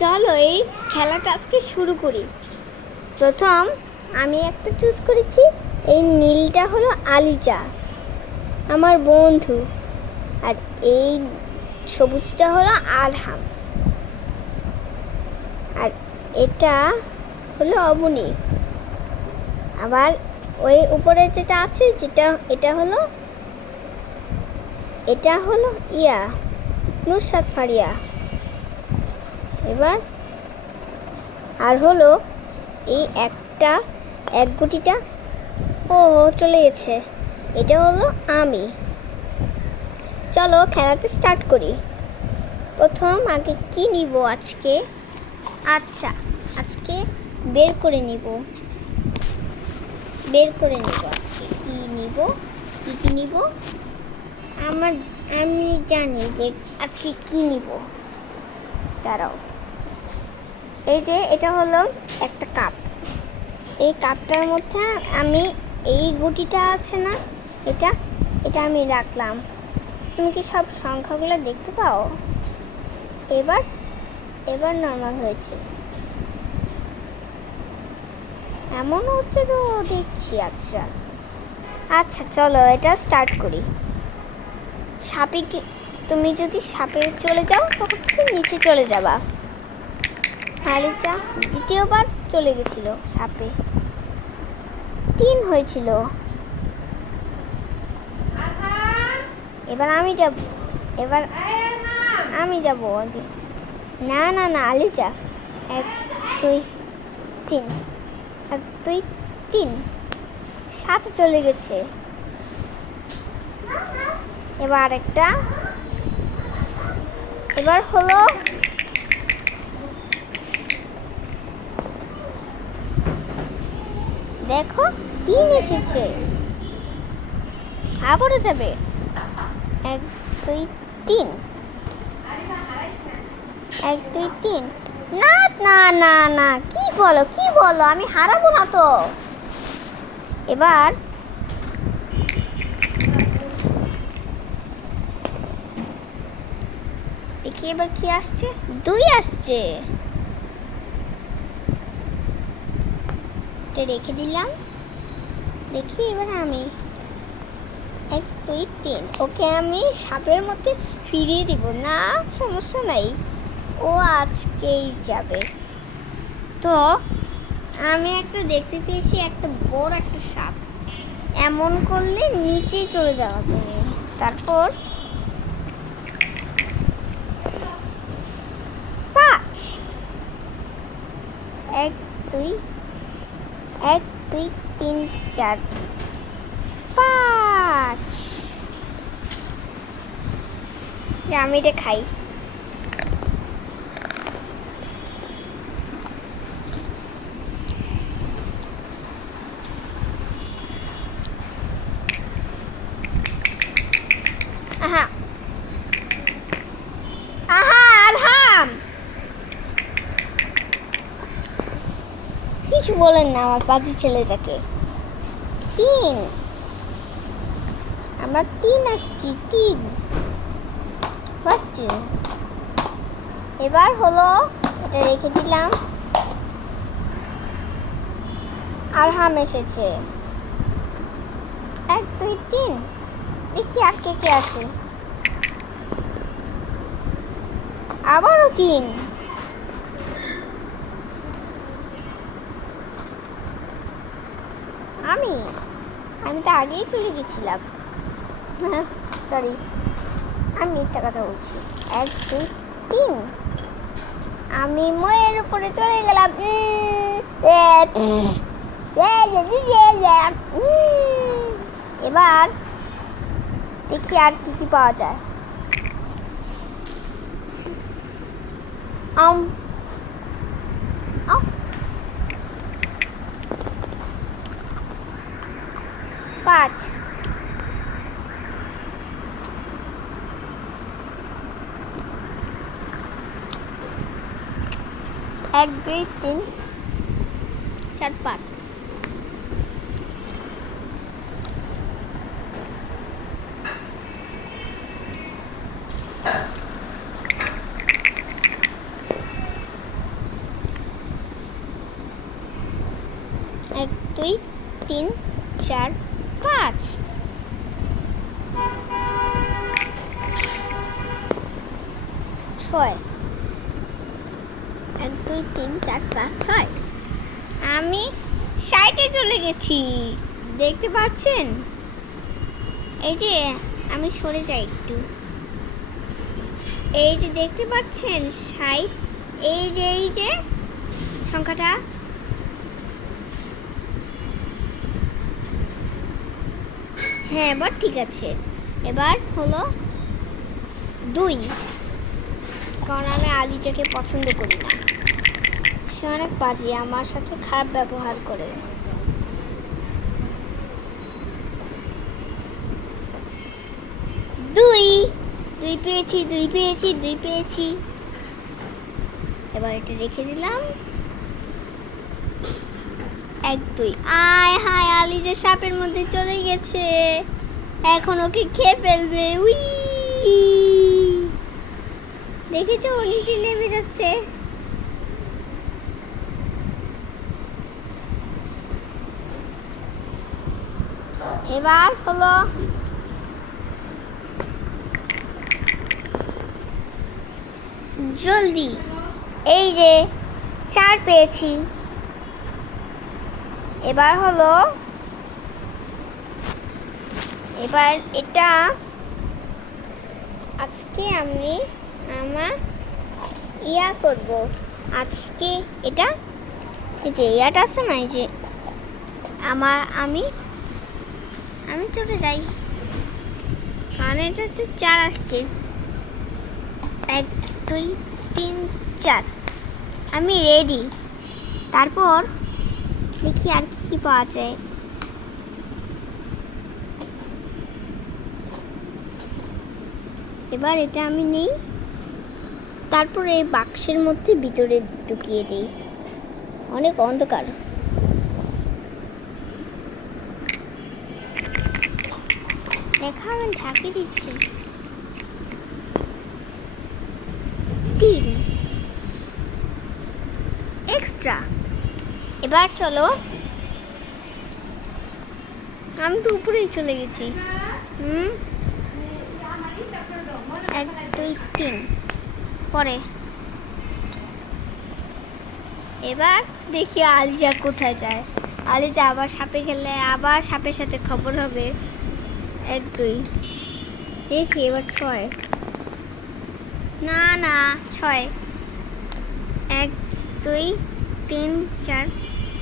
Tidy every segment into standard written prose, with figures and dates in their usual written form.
চলো এই খেলাটা আজকে শুরু করি। প্রথম আমি একটা চুজ করেছি। এই নীলটা হলো আলিজা, আমার বন্ধু, আর এই সবুজটা হলো আরহাম, আর এটা হলো অবনী। আবার ওই উপরে যেটা আছে এটা হলো ইয়া নুসরাত ফারিয়া। এবার আর হলো এই এক গুটিটা ও চলে গেছে, এটা হলো আমি। চলো খেলাটা স্টার্ট করি। প্রথম আগে কি নিব আজকে? আচ্ছা, আজকে বের করে নিব আজকে কি নিব। আমি জানি যে আজকে কি নিব। দাঁড়াও, এই যে এটা হলো একটা কাপ। এই কাপটার মধ্যে আমি এই গুটিটা আছে না, এটা আমি রাখলাম। তুমি কি সব সংখ্যাগুলো দেখতে পাও? এবার নর্মাল হয়েছে, এমন হচ্ছে তো দেখছি। আচ্ছা চলো এটা স্টার্ট করি। তুমি যদি সাপে চলে যাও তখন তুমি নিচে চলে যাবা। আলিজা দ্বিতীয়বার চলে গেছিল সাপে, 3 হয়েছিল। এবার আমি যাব আগে। না আলিজা 1 2 3 1 2 3 7 চলে গেছে। এবার হলো দেখো 3 এসেছে, আবারও যাবে। 1 2 3 1 2 3 না কি বলো আমি হারাবো না তো। এবার দেখি এবার কি আসছে। 2 আসছে, এটা রেখে দিলাম। দেখি এবার আমি 1 2 3 ওকে আমি সাপের মধ্যে ফিরিয়ে দিব। না সমস্যা নাই, ও আজকেই যাবে। তো আমি একটা দেখতে পেয়েছি, একটা বড় একটা সাপ। এমন করলে নিচেই চলে যাওয়া তুমি। তারপর 5 1 2 3 4 5। আমি এটা খাই। আহা আরহাম, কিছু বলেন না আমার পাজি ছেলেটাকে। 3 আমরা 3 আসছি, 3 বসছি। এবার হলো এটা রেখে দিলাম। আরহাম এসেছে। 1 2 3 দেখি আর কে আসে। আবারও 3। আমি তো আগেই চলে গেছিলাম। সরি, আমি মিথ্যা কথা বলছি। 1 2 3 আমি ময়ের উপরে চলে গেলাম। এবার দেখি আর কি পাওয়া যায়। 5 1 2 3 4 5। 2 3 4 5 6 1 2 3 4 5 6 আমি 60-এ চলে গেছি, দেখতে পাচ্ছেন? এই যে আমি সরে যাই একটু, এই যে দেখতে পাচ্ছেন 60, এই যে সংখ্যাটা। হ্যাঁ, এবার ঠিক আছে। এবার হলো 2, কারণ আমি আলিটাকে পছন্দ করি না, সে অনেক বাজে, আমার সাথে খারাপ ব্যবহার করে। দুই পেয়েছি। এবার এটা রেখে দিলাম। 1 2 আয় হায়, আলি যে সাপের মধ্যে চলে গেছে, এখন ওকে খেয়ে ফেলবে। উই, দেখেছো ও নিচে নেমে যাচ্ছে। এবার হলো জলদি, এই রে 4 পেয়েছি। এবার হলো, এবার এটা আজকে আমি আমার করব। আজকে এটা এই যে ইয়াটা আছে না, এই যে আমি চলে যাই, কারণ এটা তো 4 আসছে। 1 2 3 4 আমি রেডি। তারপর দেখি আর কি পাওয়া যায়। এবার এটা আমি নেই, তারপর এই বাক্সের মধ্যে ভিতরে ঢুকিয়ে দিই। অনেক অন্ধকার, দেখা আমি ঢাকিয়ে দিচ্ছি। 3 এক্সট্রা। এবার চলো, আমি তো উপরেই চলে গেছি। 1 2 3 পরে। এবার দেখি আলিজা কোথায় যায়। আলিজা আবার সাপে খেলে, আবার সাপের সাথে খবর হবে। 1 2 দেখি এবার 6, না 6। 1 2 3 4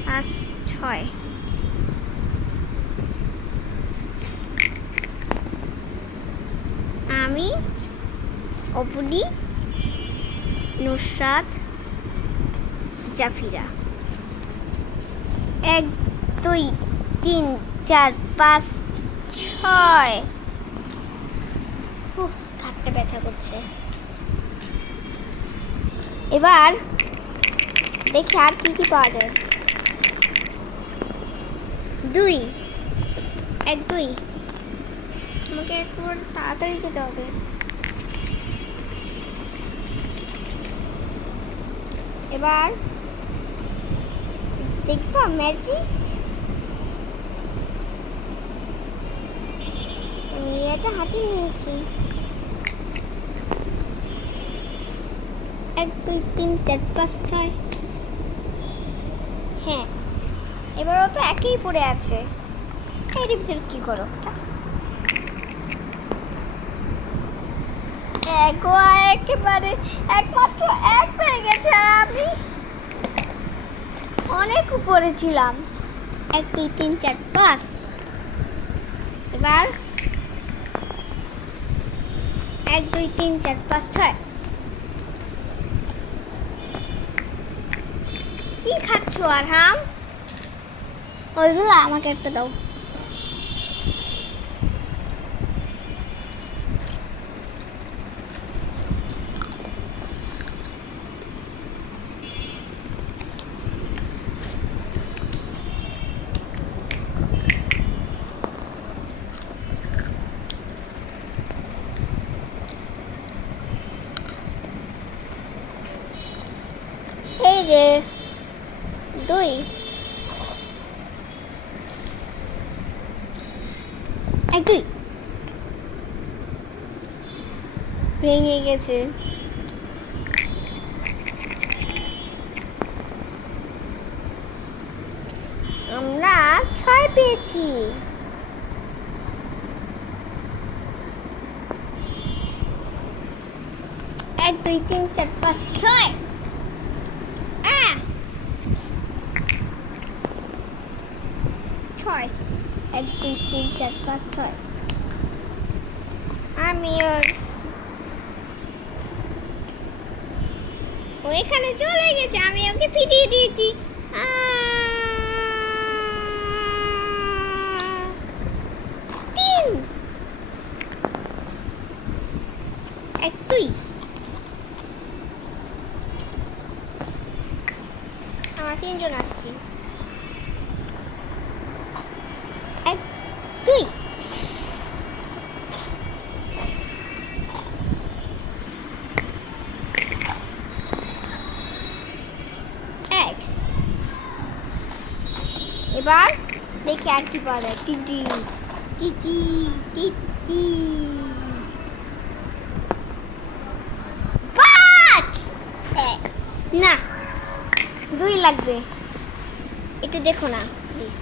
5 6। আমি অপুদি, নুসরাত, জাফিরা। 1 2 3 4 5 6। ঘাটটা ব্যথা করছে। এবার দেখি আর কি পাওয়া যায়। 2 1 2, আমাকে একটু তাড়াতাড়ি যেতে হবে। এবার দেখবা ম্যাজিক, আমি এটা হাতে নিয়েছি। 1 2 3 4 5 6। হ্যাঁ, এবারও তো একই পড়ে আছে। এর ভিতরে কি করো? একেবারে একমাত্র 1 পেয়ে গেছে, আর আমি অনেক উপরে ছিলাম। 1 2 3 4 5। এবার 1 2 3 4 5 6। কি খাচ্ছ আর হাম? ওইগুলো আমাকে একটা দাও। এই রে 2 এক দুই ভেঙে গেছে। আমরা 6 পেয়েছি। এক দুই তিন চার পাঁচ ছয়। ছয়, 1 2 3 4 5 6। আমি ওইখানে চলে গেছে, আমি ওকে ফিরিয়ে দিয়েছি। তিন, এক দুই। আমরা 3 জন আসছি। এক দুই, এক। এবার দেখি আর কি পাওয়া যায়। TT TT TT 5। না, 2 লাগবে। এটা দেখো না প্লিজ।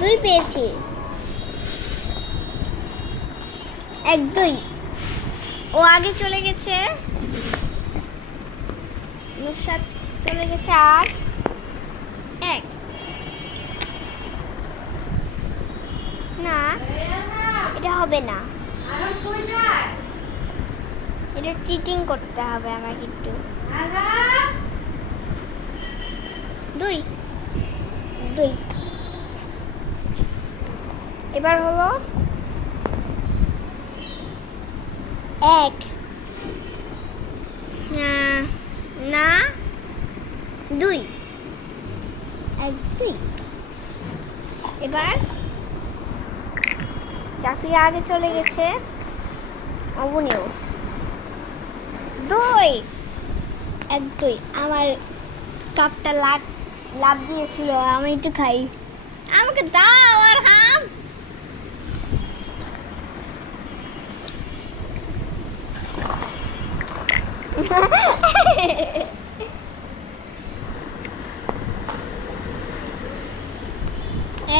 2 পেয়েছি। 1 2। ও আগে চলে গেছে, নুসরাত চলে গেছে। আর 1 না, এটা হবে না। এটা চিটিং করতে হবে আমাকে একটু। 2 2। এবার হলো 1 না 2 1 2। এবার জাফির আগে চলে গেছে, অবনিও 2 1 2। আমার কাপটা লাভ দিয়েছিল, আমি একটু খাই। আমাকে দাও আর হাম।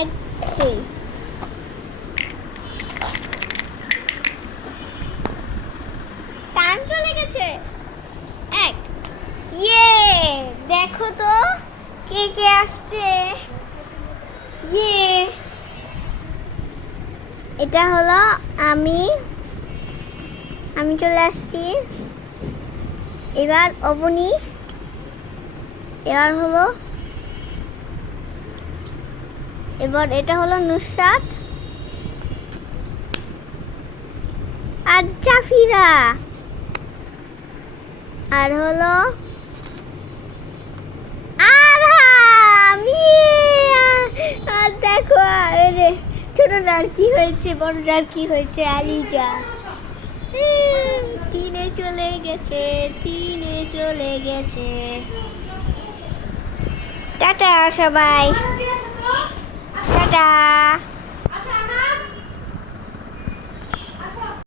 এক দুই। টাইম চলে গেছে। 1 দেখো তো কে কে আসছে। এটা হলো আমি চলে আসছি। এবার অবনী, এবার এটা হলো নুসরাত আর জাফিরা। আর হলো আর দেখো ছোটটার কি হয়েছে, বড়টার কি হয়েছে। আলিজা 3-এ চলে গেছে। টাটা সবাই, টাটা।